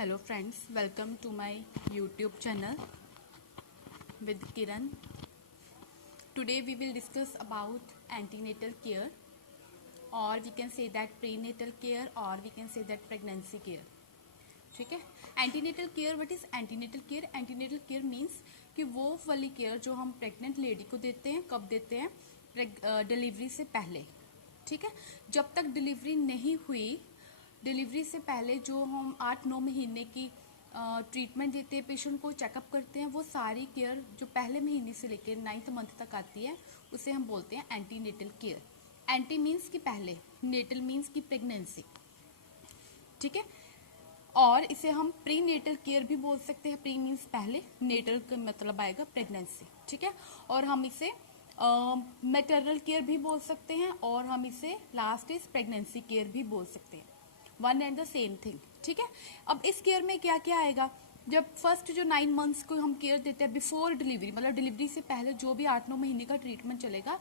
Hello friends, welcome to my YouTube channel with Kiran. Today we will discuss about antenatal care, or we can say that prenatal care, or we can say that pregnancy care. ठीक है. Antenatal care, what is antenatal care? Antenatal care means कि वो वाली care जो हम pregnant lady को देते हैं. कब देते हैं? डिलीवरी से पहले. ठीक है. जब तक डिलीवरी नहीं हुई, डिलीवरी से पहले जो हम 8-9 महीने की ट्रीटमेंट देते हैं, पेशेंट को चेकअप करते हैं, वो सारी केयर जो पहले महीने से लेकर 9th मंथ तक आती है, उसे हम बोलते हैं एंटीनेटल केयर. एंटी मीन्स कि पहले, नेटल मीन्स कि प्रेगनेंसी. ठीक है. और इसे हम प्री नेटल केयर भी बोल सकते हैं. प्री मीन्स पहले, नेटल का मतलब आएगा प्रेगनेंसी. ठीक है. और हम इसे मैटरनल केयर भी बोल सकते हैं, और हम इसे लास्ट इज प्रेगनेंसी केयर भी बोल सकते हैं. One and the same thing. ठीक है. अब इस केयर में क्या क्या आएगा? जब फर्स्ट जो 9 मंथ्स को हम केयर देते हैं बिफोर डिलीवरी, मतलब डिलीवरी से पहले जो भी 8-9 महीने का ट्रीटमेंट चलेगा,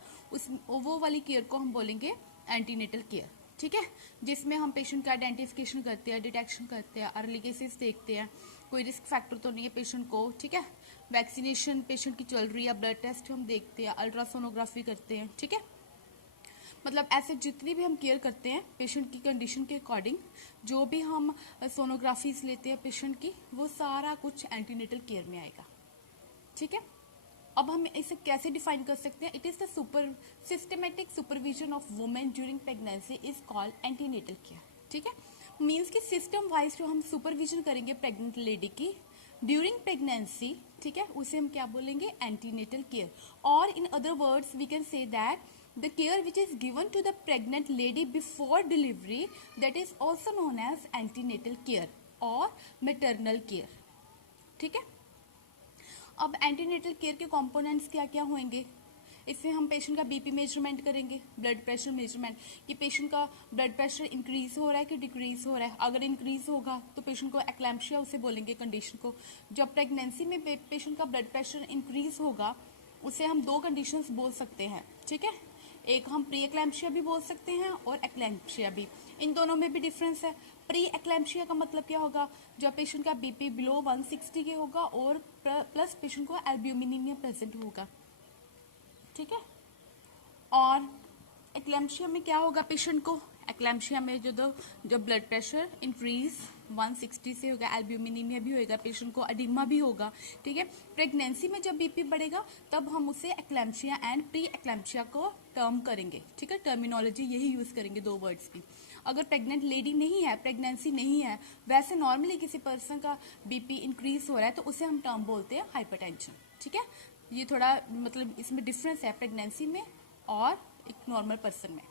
वो वाली केयर को हम बोलेंगे एंटीनेटल केयर. ठीक है. जिसमें हम पेशेंट का आइडेंटिफिकेशन करते हैं, डिटेक्शन करते हैं, अर्ली केसेस देखते हैं, कोई रिस्क फैक्टर तो नहीं है पेशेंट को. ठीक है. वैक्सीनेशन पेशेंट की चल रही है, ब्लड टेस्ट हम देखते हैं, अल्ट्रासोनोग्राफी करते हैं. ठीक है. मतलब ऐसे जितनी भी हम केयर करते हैं पेशेंट की कंडीशन के अकॉर्डिंग, जो भी हम सोनोग्राफीज लेते हैं पेशेंट की, वो सारा कुछ एंटीनेटल केयर में आएगा. ठीक है. अब हम इसे कैसे डिफाइन कर सकते हैं? It is the systematic supervision of women during pregnancy is called antenatal care. ठीक है. मीन्स कि सिस्टम वाइज जो हम सुपरविजन करेंगे प्रेग्नेंट लेडी की ड्यूरिंग प्रेगनेंसी, ठीक है, उसे हम क्या बोलेंगे? Antenatal care. और in other words we can say that the care which is given to the pregnant lady before delivery, that is also known as antenatal care or maternal care. ठीक है. अब एंटीनेटल केयर के components क्या क्या होंगे? इसमें हम patient का बीपी मेजरमेंट करेंगे, ब्लड प्रेशर मेजरमेंट, कि पेशेंट का ब्लड प्रेशर इंक्रीज हो रहा है कि डिक्रीज हो रहा है. अगर इंक्रीज होगा तो पेशेंट को एक्लैम्पशिया उसे बोलेंगे कंडीशन को. जब प्रेगनेंसी में पेशेंट का ब्लड प्रेशर इंक्रीज होगा, उसे हम 2 कंडीशंस बोल सकते हैं. ठीक है. एक हम प्री एक्लैम्पशिया भी बोल सकते हैं और एक्लैम्पशिया भी. इन दोनों में भी डिफरेंस है. प्री एक्लैम्पशिया का मतलब क्या होगा? जब पेशेंट का बीपी बिलो 160 के होगा और प्लस पेशेंट को एल्ब्यूमिनीमिया प्रेजेंट होगा. ठीक है. और एक्लैम्पशिया में क्या होगा पेशेंट को? एक्लैम्पशिया में जो ब्लड प्रेशर इंक्रीज 160 से होगा, एल्ब्यूमिनीमिया भी होगा, पेशेंट को एडिमा भी होगा. ठीक है. प्रेगनेंसी में जब बीपी बढ़ेगा तब हम उसे एक्लैम्पशिया एंड प्री एक्लैम्पशिया को टर्म करेंगे. ठीक है. टर्मिनोलॉजी यही यूज करेंगे 2 वर्ड्स की. अगर प्रेग्नेंट लेडी नहीं है, प्रेगनेंसी नहीं है, वैसे नॉर्मली किसी पर्सन का बीपी इंक्रीज हो रहा है, तो उसे हम टर्म बोलते हैं हाइपरटेंशन. ठीक है. ये थोड़ा मतलब इसमें डिफरेंस है प्रेगनेंसी में और एक नॉर्मल पर्सन में.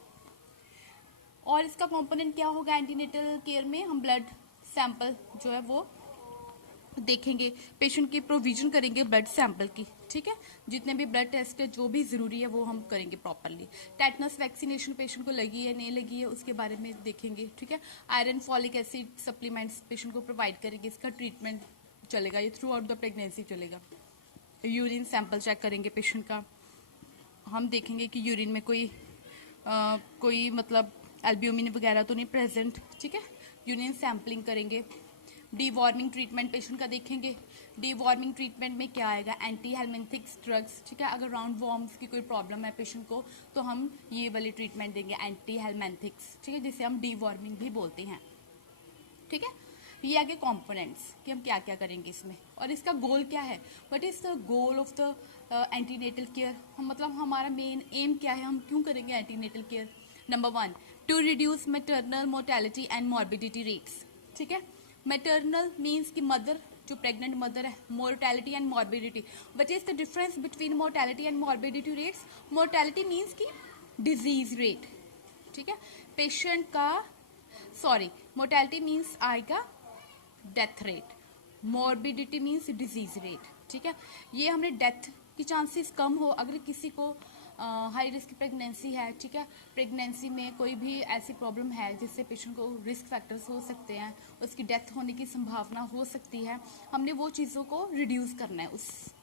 और इसका कंपोनेंट क्या होगा एंटीनेटल केयर में? हम ब्लड सैंपल जो है वो देखेंगे, पेशेंट की प्रोविजन करेंगे ब्लड सैंपल की. ठीक है. जितने भी ब्लड टेस्ट है जो भी जरूरी है वो हम करेंगे प्रॉपरली. टेटनस वैक्सीनेशन पेशेंट को लगी है नहीं लगी है उसके बारे में देखेंगे. ठीक है. Iron folic acid supplements patient को प्रोवाइड करेंगे. इसका ट्रीटमेंट चलेगा, ये थ्रू आउट द प्रेगनेंसी चलेगा. यूरिन सैंपल चेक करेंगे पेशेंट का. हम देखेंगे कि यूरिन में कोई मतलब एल्ब्यूमिन वगैरह तो नहीं प्रेजेंट. ठीक है. यूरिन सैंपलिंग करेंगे. डीवॉर्मिंग ट्रीटमेंट पेशेंट का देखेंगे. डीवॉर्मिंग ट्रीटमेंट में क्या आएगा? Anti helminthics drugs. ठीक है. अगर राउंड वॉर्म्स की कोई प्रॉब्लम है पेशेंट को, तो हम ये वाली ट्रीटमेंट देंगे, एंटी हेलमिंथिक्स. ठीक है. जिसे हम डीवॉर्मिंग भी बोलते हैं. ठीक है. ये आगे कॉम्पोनेंट्स कि हम क्या क्या करेंगे इसमें, और इसका गोल क्या है? What is the goal of the antenatal care? मतलब हमारा मेन एम क्या है, हम क्यों करेंगे antenatal care? Number 1, to reduce maternal mortality and morbidity rates. ठीक है. मैटरनल मीन्स कि मदर, जो प्रेग्नेंट मदर है. Mortality and morbidity, what is the difference between mortality and morbidity rates? Mortality means कि डिजीज रेट. ठीक है. Patient का mortality means आएगा death rate, morbidity means disease rate. ठीक है. ये हमने डेथ की चांसेस कम हो अगर किसी को हाई रिस्क प्रेगनेंसी है. ठीक है. प्रेगनेंसी में कोई भी ऐसी प्रॉब्लम है जिससे पेशेंट को रिस्क फैक्टर्स हो सकते हैं, उसकी डेथ होने की संभावना हो सकती है, हमने वो चीज़ों को रिड्यूस करना है.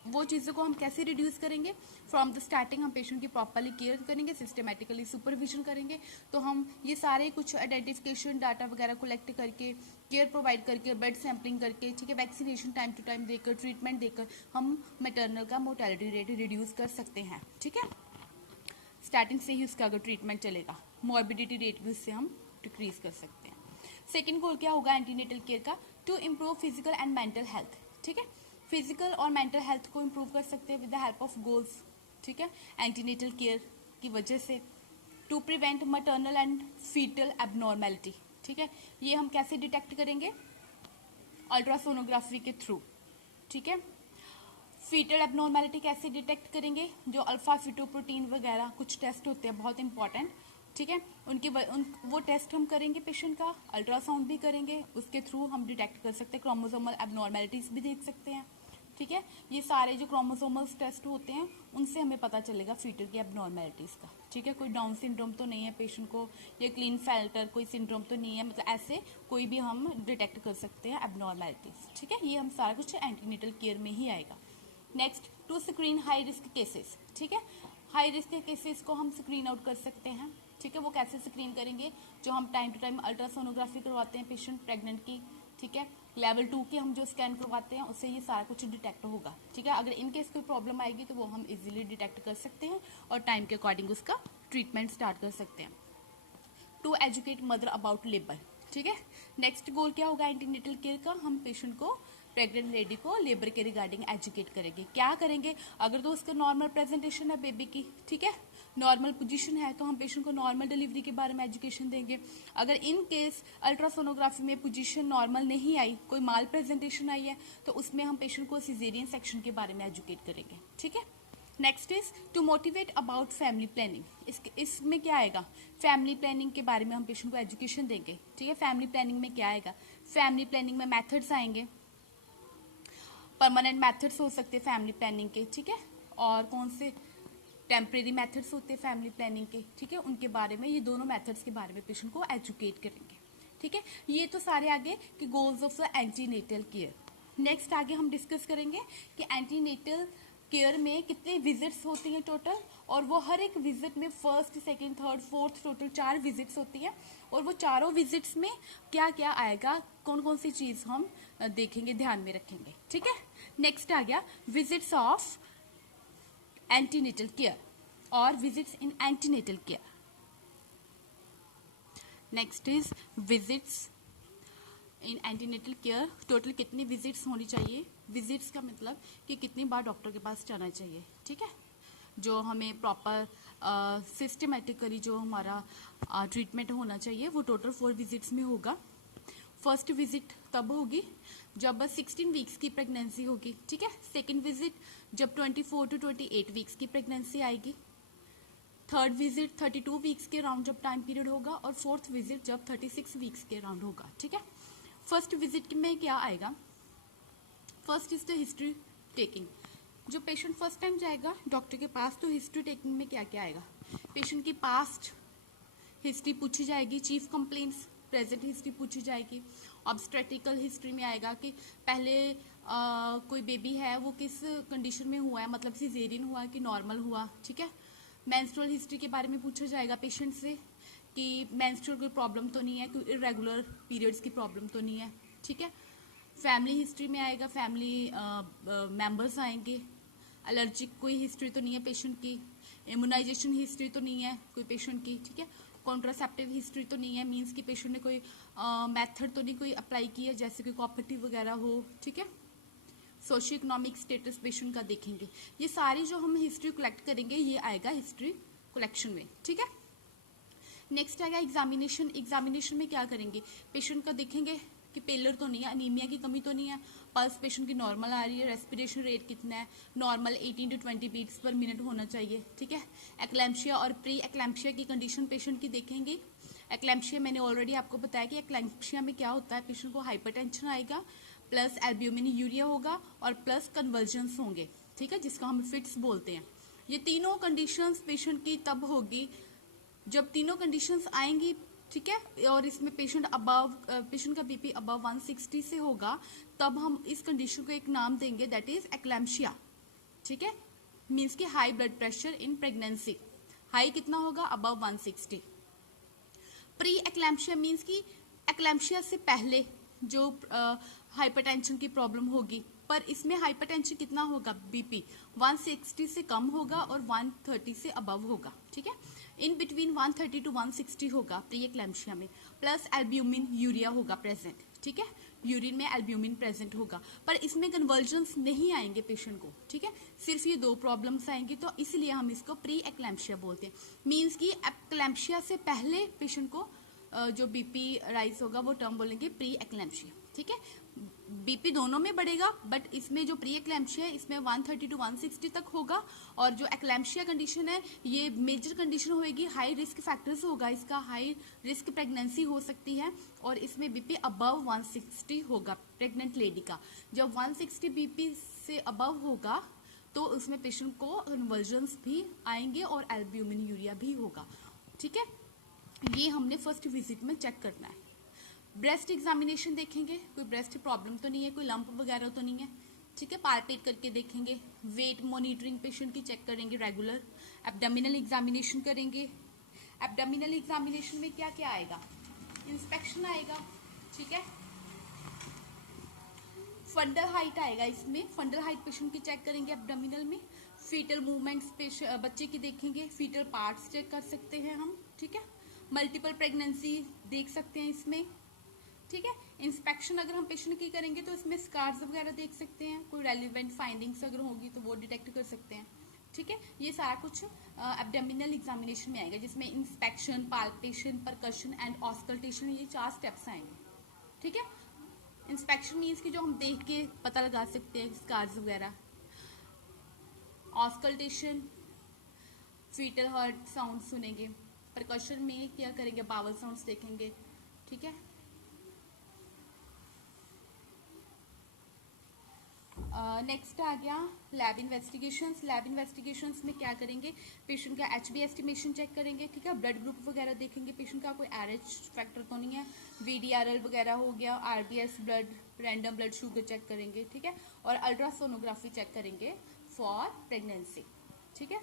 वो चीज़ों को हम कैसे रिड्यूस करेंगे? फ्रॉम द स्टार्टिंग हम पेशेंट की प्रॉपरली केयर करेंगे, सिस्टमेटिकली सुपरविजन करेंगे. तो हम ये सारे कुछ आइडेंटिफिकेशन डाटा वगैरह कलेक्ट करके केयर प्रोवाइड करके, ब्लड सैम्पलिंग करके, ठीक है, वैक्सीनेशन टाइम टू टाइम देकर, ट्रीटमेंट देकर हम मैटरनल का मोर्टेलिटी रेट रिड्यूस कर सकते हैं, ठीक है। स्टार्टिंग से ही उसका अगर ट्रीटमेंट चलेगा, मॉर्बिडिटी रेट भी उससे हम डिक्रीज कर सकते हैं। सेकेंड गोल क्या होगा एंटीनेटल केयर का? To improve physical and mental health, ठीक है। फिजिकल और मेंटल हेल्थ को इम्प्रूव कर सकते हैं with the help of goals, ठीक है, एंटीनेटल केयर की वजह से। To prevent maternal and fetal abnormality, ठीक है, ये हम कैसे डिटेक्ट करेंगे? अल्ट्रासोनोग्राफी के थ्रू, ठीक है। फीटल एबनॉर्मेलिटी कैसे डिटेक्ट करेंगे? जो अल्फा फिटोप्रोटीन वगैरह कुछ टेस्ट होते हैं बहुत इंपॉर्टेंट, ठीक है, वो टेस्ट हम करेंगे पेशेंट का, अल्ट्रासाउंड भी करेंगे, उसके थ्रू हम डिटेक्ट कर सकते हैं। क्रोमोसोमल एबनॉर्मेलिटीज भी देख सकते हैं, ठीक है। ये सारे जो क्रोमोसोमल टेस्ट होते हैं उनसे हमें पता चलेगा फीटल की एबनॉर्मेलिटीज का, ठीक है। कोई डाउन सिंड्रोम तो नहीं है पेशेंट को, या क्लीन फेल्टर कोई सिंड्रोम तो नहीं है, मतलब ऐसे कोई भी हम डिटेक्ट कर सकते हैं एबनॉर्मेलिटीज, ठीक है। ये हम सारा कुछ एंटीनेटल केयर में ही आएगा। Next, to screen high risk cases, ठीक है। हाई रिस्क के केसेस को हम स्क्रीन आउट कर सकते हैं, ठीक है। वो कैसे स्क्रीन करेंगे? जो हम टाइम टू टाइम अल्ट्रासोनोग्राफी करवाते हैं पेशेंट प्रेग्नेंट की, ठीक है, लेवल 2 की हम जो स्कैन करवाते हैं उससे ये सारा कुछ डिटेक्ट होगा, ठीक है। अगर इनकेस कोई प्रॉब्लम आएगी तो वो हम इजीली डिटेक्ट कर सकते हैं और टाइम के अकॉर्डिंग उसका ट्रीटमेंट स्टार्ट कर सकते हैं। To educate mother about labour, ठीक है। नेक्स्ट गोल क्या होगा एंटीनेटल केयर का? हम पेशेंट को, प्रेग्नेंट लेडी को लेबर के रिगार्डिंग एजुकेट करेंगे। क्या करेंगे? अगर तो उसका नॉर्मल प्रेजेंटेशन है बेबी की, ठीक है, नॉर्मल पोजीशन है, तो हम पेशेंट को नॉर्मल डिलीवरी के बारे में एजुकेशन देंगे। अगर इन केस अल्ट्रासोनोग्राफी में पोजीशन नॉर्मल नहीं आई, कोई माल प्रेजेंटेशन आई है, तो उसमें हम पेशेंट को सिजेरियन सेक्शन के बारे में एजुकेट करेंगे, ठीक है। Next is to motivate about family planning. इसमें क्या आएगा? फैमिली प्लानिंग के बारे में हम पेशेंट को एजुकेशन देंगे, ठीक है। फैमिली प्लानिंग में क्या आएगा? फैमिली प्लानिंग में मेथड्स आएंगे, परमानेंट मेथड्स हो सकते हैं फैमिली प्लानिंग के, ठीक है, और कौन से टेम्परेरी मेथड्स होते हैं फैमिली प्लानिंग के, ठीक है, उनके बारे में, ये दोनों मेथड्स के बारे में पेशेंट को एजुकेट करेंगे, ठीक है। ये तो सारे आगे कि goals of the antenatal care. Next आगे हम डिस्कस करेंगे कि एंटीनेटल केयर में कितने विजिट्स होती हैं टोटल, और वो हर एक विजिट में first, second, third, fourth, total 4 visits होती हैं, और वो चारों विजिट्स में क्या क्या आएगा, कौन कौन सी चीज हम देखेंगे, ध्यान में रखेंगे, ठीक है। नेक्स्ट आ गया विजिट्स ऑफ एंटीनेटल केयर और visits in antenatal care. Next is visits in antenatal care. Total कितनी विजिट्स होनी चाहिए? विजिट्स का मतलब कि कितनी बार डॉक्टर के पास जाना चाहिए, ठीक है। जो हमें प्रॉपर सिस्टमेटिकली जो हमारा ट्रीटमेंट होना चाहिए वो टोटल 4 विजिट्स में होगा। फर्स्ट विजिट तब होगी जब 16 वीक्स की प्रेगनेंसी होगी, ठीक है। सेकेंड विजिट जब 24 to 28 वीक्स की प्रेगनेंसी आएगी। थर्ड विजिट 32 वीक्स के राउंड जब टाइम पीरियड होगा, और फोर्थ विजिट जब 36 वीक्स के राउंड होगा, ठीक है। फर्स्ट विजिट में क्या आएगा? First is the history taking. जो पेशेंट फर्स्ट टाइम जाएगा डॉक्टर के पास, तो हिस्ट्री टेकिंग में क्या क्या आएगा? पेशेंट की पास्ट हिस्ट्री पूछी जाएगी, चीफ कंप्लेंट्स, प्रेजेंट हिस्ट्री पूछी जाएगी। ऑब्स्टेट्रिकल हिस्ट्री में आएगा कि पहले कोई बेबी है वो किस कंडीशन में हुआ है, मतलब सिजेरियन हुआ है कि नॉर्मल हुआ, ठीक है। मेंस्ट्रुअल हिस्ट्री के बारे में पूछा जाएगा पेशेंट से कि मेंस्ट्रुअल कोई प्रॉब्लम तो नहीं है, कोई इरेगुलर पीरियड्स की प्रॉब्लम तो नहीं है, ठीक है। फैमिली हिस्ट्री में आएगा, फैमिली मेंबर्स आएंगे, एलर्जिक कोई हिस्ट्री तो नहीं है पेशेंट की, इम्यूनाइजेशन हिस्ट्री तो नहीं है कोई पेशेंट की, ठीक है। कॉन्ट्रासेप्टिव हिस्ट्री तो नहीं है, मींस कि पेशेंट ने कोई मेथड तो नहीं कोई अप्लाई की है, जैसे कोई कोऑपरेटिव वगैरह हो, ठीक है। सोशियो इकोनॉमिक स्टेटस पेशेंट का देखेंगे। ये सारी जो हम हिस्ट्री कलेक्ट करेंगे ये आएगा हिस्ट्री कलेक्शन में, ठीक है। नेक्स्ट आएगा एग्जामिनेशन। एग्जामिनेशन में क्या करेंगे? पेशेंट का देखेंगे कि पेलर तो नहीं है, अनीमिया की कमी तो नहीं है, पल्स पेशेंट की नॉर्मल आ रही है, रेस्पिरेशन रेट कितना है, normal 18 to 20 beats per minute होना चाहिए, ठीक है। एक्लैम्पशिया और प्री एक्लैम्पशिया की कंडीशन पेशेंट की देखेंगे। एक्लैम्पशिया मैंने ऑलरेडी आपको बताया कि एक्लैम्पशिया में क्या होता है, पेशेंट को हाइपरटेंशन आएगा, प्लस एल्ब्यूमिन यूरिया होगा, और प्लस कन्वर्जन्स होंगे, ठीक है, जिसका हम फिट्स बोलते हैं। ये तीनों कंडीशंस पेशेंट की तब होगी जब तीनों कंडीशंस आएंगी, ठीक है, और इसमें पेशेंट का बीपी अबव 160 से होगा, तब हम इस कंडीशन को एक नाम देंगे, दैट इज एक्लैम्पशिया, ठीक है। मींस कि high blood pressure in pregnancy, high कितना होगा? अबव 160। प्री एक्लैम्पशिया मींस कि एक्लैम्पशिया से पहले जो हाइपरटेंशन की प्रॉब्लम होगी, पर इसमें हाइपरटेंशन कितना होगा, बीपी 160 से कम होगा और 130 से अबव होगा, ठीक है। इन बिटवीन 130 टू 160 होगा प्री एक्लैम्शिया में, प्लस एल्ब्यूमिन यूरिया होगा प्रेजेंट, ठीक है, यूरिन में एल्ब्यूमिन प्रेजेंट होगा, पर इसमें कन्वर्जन्स नहीं आएंगे पेशेंट को, ठीक है, सिर्फ ये 2 प्रॉब्लम्स आएंगी, तो इसलिए हम इसको प्री एक्लैम्शिया बोलते हैं। मीन्स कि एक्लैम्शिया से पहले पेशेंट को जो बीपी राइज होगा वो टर्म बोलेंगे प्री एक्लैम्शिया, ठीक है। बीपी दोनों में बढ़ेगा, बट इसमें जो प्री एक्लैम्शिया है इसमें 130 टू 160 तक होगा, और जो एक्लैम्शिया कंडीशन है ये मेजर कंडीशन होगी, हाई रिस्क फैक्टर्स होगा, इसका हाई रिस्क प्रेगनेंसी हो सकती है, और इसमें बीपी अबव 160 होगा प्रेग्नेंट लेडी का। जब 160 बीपी से अबव होगा तो उसमें पेशेंट को कन्वर्जन्स भी आएंगे और एल्ब्यूमिन यूरिया भी होगा, ठीक है। ये हमने फर्स्ट विजिट में चेक करना है। ब्रेस्ट एग्जामिनेशन देखेंगे, कोई ब्रेस्ट प्रॉब्लम तो नहीं है, कोई लंप वगैरह तो नहीं है, ठीक है, पाल्पेट करके देखेंगे। वेट मॉनिटरिंग पेशेंट की चेक करेंगे रेगुलर। एब्डोमिनल एग्जामिनेशन करेंगे। एब्डोमिनल एग्जामिनेशन में क्या क्या आएगा, इंस्पेक्शन आएगा, ठीक है। फंडल हाइट आएगा, इसमें फंडल हाइट पेशेंट की चेक करेंगे एब्डोमिनल में। फीटल मूवमेंट्स बच्चे की देखेंगे, फीटल पार्ट्स चेक कर सकते हैं हम, ठीक है। मल्टीपल प्रेगनेंसी देख सकते हैं इसमें, ठीक है। इंस्पेक्शन अगर हम पेशेंट की करेंगे तो इसमें स्कार्स वगैरह देख सकते हैं, कोई रेलिवेंट फाइंडिंग्स अगर होगी तो वो डिटेक्ट कर सकते हैं, ठीक है। ये सारा कुछ एब्डोमिनल एग्जामिनेशन में आएगा, जिसमें inspection, palpation, percussion and auscultation, ये 4 स्टेप्स आएंगे, ठीक है। इंस्पेक्शन मीन्स कि जो हम देख के पता लगा सकते हैं स्कार्स वगैरह। ऑस्कल्टेशन फीटल हार्ट साउंड सुनेंगे। परकशन में क्या करेंगे, बावल साउंड्स देखेंगे, ठीक है। नेक्स्ट आ गया लैब इन्वेस्टिगेशंस। लैब इन्वेस्टिगेशंस में क्या करेंगे, पेशेंट का एचबी एस्टिमेशन चेक करेंगे, ठीक है। ब्लड ग्रुप वगैरह देखेंगे, पेशेंट का कोई एरएच फैक्टर तो नहीं है, वीडीआरएल वगैरह हो गया, RBS blood, random blood sugar check करेंगे, ठीक है। और अल्ट्रासोनोग्राफी चेक करेंगे फॉर प्रेगनेंसी, ठीक है।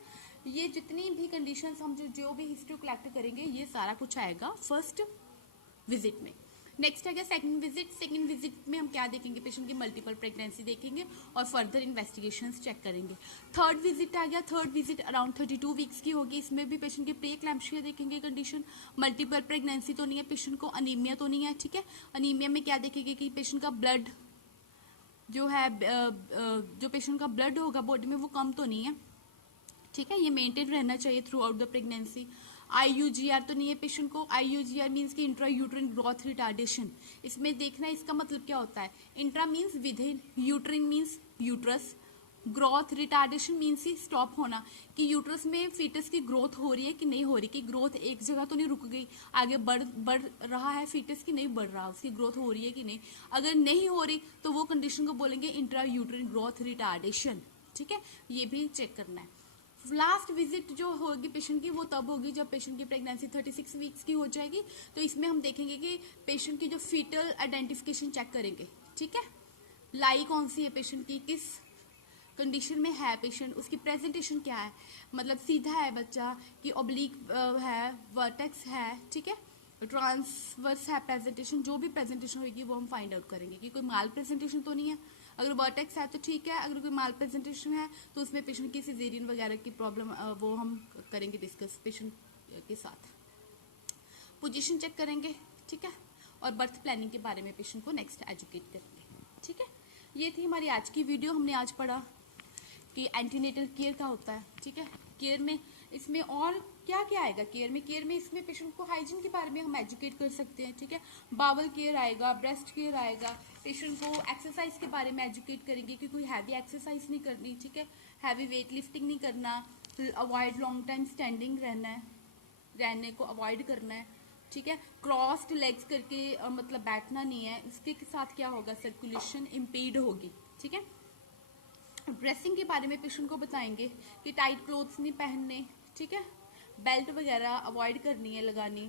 ये जितनी भी कंडीशंस हम जो भी हिस्ट्री कलेक्ट करेंगे ये सारा कुछ आएगा फर्स्ट विजिट में। नेक्स्ट आ गया सेकंड विजिट। सेकंड विजिट में हम क्या देखेंगे, पेशेंट की मल्टीपल प्रेगनेंसी देखेंगे और फर्दर इन्वेस्टिगेशंस चेक करेंगे। थर्ड विजिट आ गया। थर्ड विजिट अराउंड 32 वीक्स की होगी। इसमें भी पेशेंट की प्री एक्लैम्शिया देखेंगे कंडीशन, मल्टीपल प्रेगनेंसी तो नहीं है, पेशेंट को अनीमिया तो नहीं है, ठीक है। अनीमिया में क्या देखेंगे कि पेशेंट का ब्लड जो है, जो पेशेंट का ब्लड होगा बॉडी में वो कम तो नहीं है, ठीक है, ये मेंटेन रहना चाहिए through out the pregnancy. IUGR तो नहीं है पेशेंट को। IUGR मीन्स की इंट्रा यूट्रिन ग्रोथ रिटार्डेशन। इसमें देखना इसका मतलब क्या होता है, intra means with in, uterine means uterus, growth retardation means he stop होना, कि यूट्रस में फीटस की ग्रोथ हो रही है कि नहीं हो रही, कि ग्रोथ एक जगह तो नहीं रुक गई, आगे बढ़ रहा है फीटस की नहीं बढ़ रहा, उसकी ग्रोथ हो रही है कि नहीं। अगर नहीं हो रही तो वो कंडीशन को बोलेंगे इंट्रा यूट्रिन ग्रोथ रिटार्डेशन, ठीक है, ये भी चेक करना है। लास्ट विजिट जो होगी पेशेंट की वो तब होगी जब पेशेंट की प्रेगनेंसी 36 वीक्स की हो जाएगी। तो इसमें हम देखेंगे कि पेशेंट की जो फीटल आइडेंटिफिकेशन चेक करेंगे, ठीक है, लाई कौन सी है पेशेंट की, किस कंडीशन में है पेशेंट, उसकी प्रेजेंटेशन क्या है, मतलब सीधा है बच्चा कि ऑब्लिक है, वर्टेक्स है, ठीक है, ट्रांसवर्स है प्रेजेंटेशन, जो भी प्रेजेंटेशन होगी वो हम फाइंड आउट करेंगे कि कोई माल प्रेजेंटेशन तो नहीं है। अगर वर्टेक्स है तो ठीक है, अगर कोई माल प्रेजेंटेशन है तो उसमें पेशेंट की सिजेरियन वगैरह की प्रॉब्लम वो हम करेंगे डिस्कस पेशेंट के साथ। पोजीशन चेक करेंगे, ठीक है, और बर्थ प्लानिंग के बारे में पेशेंट को नेक्स्ट एजुकेट करेंगे, ठीक है। ये थी हमारी आज की वीडियो। हमने आज पढ़ा कि एंटीनेटल केयर का होता है, ठीक है। केयर में इसमें और क्या क्या आएगा, केयर में इसमें पेशेंट को हाइजीन के बारे में हम एजुकेट कर सकते हैं, ठीक है। बावल केयर आएगा, ब्रेस्ट केयर आएगा, पेशेंट को एक्सरसाइज के बारे में एजुकेट करेंगे कि कोई हैवी एक्सरसाइज नहीं करनी, ठीक है, हैवी वेट लिफ्टिंग नहीं करना, अवॉइड लॉन्ग टाइम स्टैंडिंग रहने को अवॉइड करना है, ठीक है। क्रॉस्ड लेग्स करके मतलब बैठना नहीं है, इसके साथ क्या होगा, सर्कुलेशन इम्पीड होगी, ठीक है। ड्रेसिंग के बारे में पेशेंट को बताएंगे कि टाइट क्लोथ्स नहीं पहनने, ठीक है, बेल्ट वगैरह अवॉइड करनी है लगानी,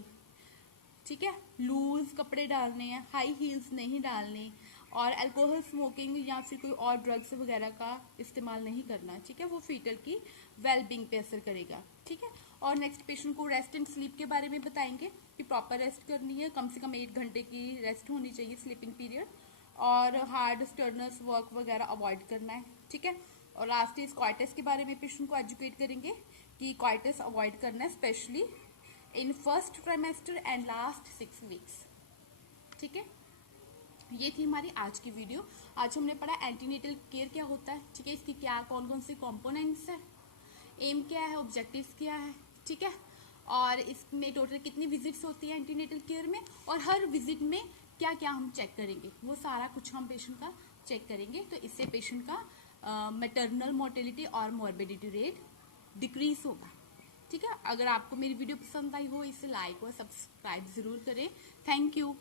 ठीक है, लूज कपड़े डालने हैं, हाई हील्स नहीं डालने, और अल्कोहल स्मोकिंग या फिर कोई और ड्रग्स वगैरह का इस्तेमाल नहीं करना, ठीक है। वो फीटल की वेलबींग पे असर करेगा, ठीक है। और नेक्स्ट पेशेंट को रेस्ट एंड स्लीप के बारे में बताएंगे कि प्रॉपर रेस्ट करनी है, कम से कम 1 घंटे की रेस्ट होनी चाहिए, स्लीपिंग पीरियड, और हार्ड स्टर्नस वर्क वगैरह अवॉइड करना है, ठीक है। और लास्ट इज क्वाइटस के बारे में पेशेंट को एजुकेट करेंगे कि क्वाइटस अवॉइड करना है, specially in first trimester and last 6 weeks, ठीक है। ये थी हमारी आज की वीडियो। आज हमने पढ़ा एंटीनेटल केयर क्या होता है, ठीक है, इसकी क्या कौन कौन से कंपोनेंट्स है, एम क्या है, ऑब्जेक्टिव्स क्या है, ठीक है, और इसमें टोटल कितनी विजिट्स होती है एंटीनेटल केयर में, और हर विजिट में क्या क्या हम चेक करेंगे, वो सारा कुछ हम पेशेंट का चेक करेंगे। तो इससे पेशेंट का मैटरनल मोर्टेलिटी और मॉर्बिडिटी रेट डिक्रीज होगा, ठीक है। अगर आपको मेरी वीडियो पसंद आई हो, इसे लाइक और सब्सक्राइब जरूर करें। Thank you.